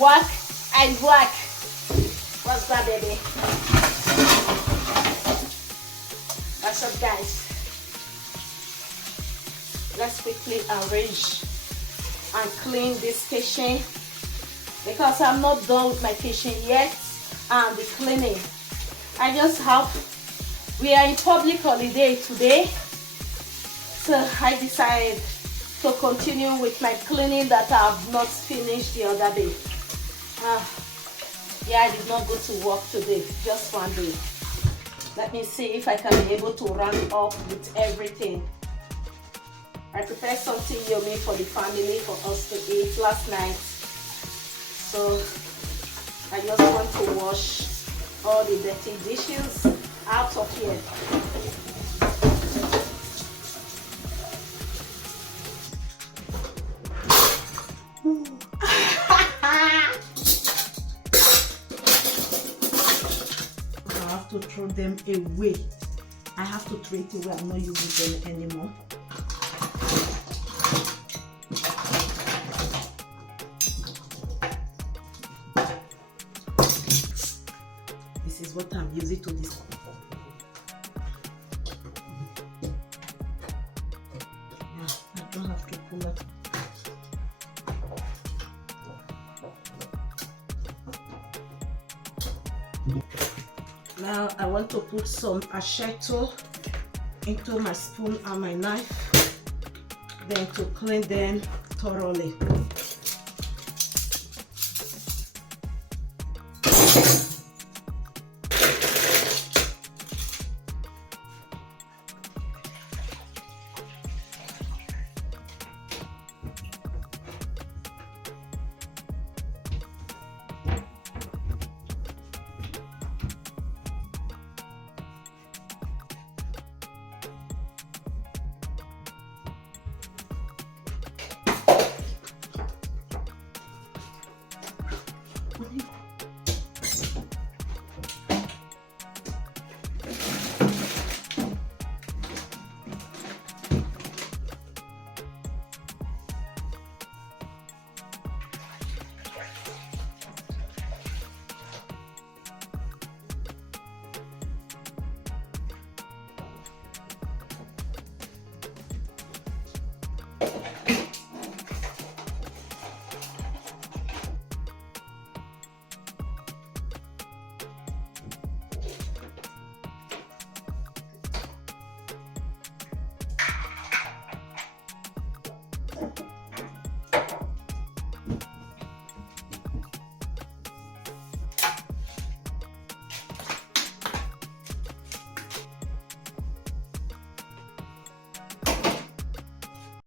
Work and work. What's that, baby? What's up, guys? Let's quickly arrange and clean this kitchen because I'm not done with my kitchen yet and the cleaning. We are in public holiday today, so I decided to continue with my cleaning that I have not finished the other day. Yeah, I did not go to work today, just one day. Let me see if I can be able to run up with everything. I prepared something yummy for the family for us to eat last night. So I just want to wash all the dirty dishes out of here. To throw them away. I have to throw it away. I'm not using them anymore. This is what I'm using to this. Yeah, I don't have to pull it. Now I want to put some aceto into my spoon and my knife, then to clean them thoroughly.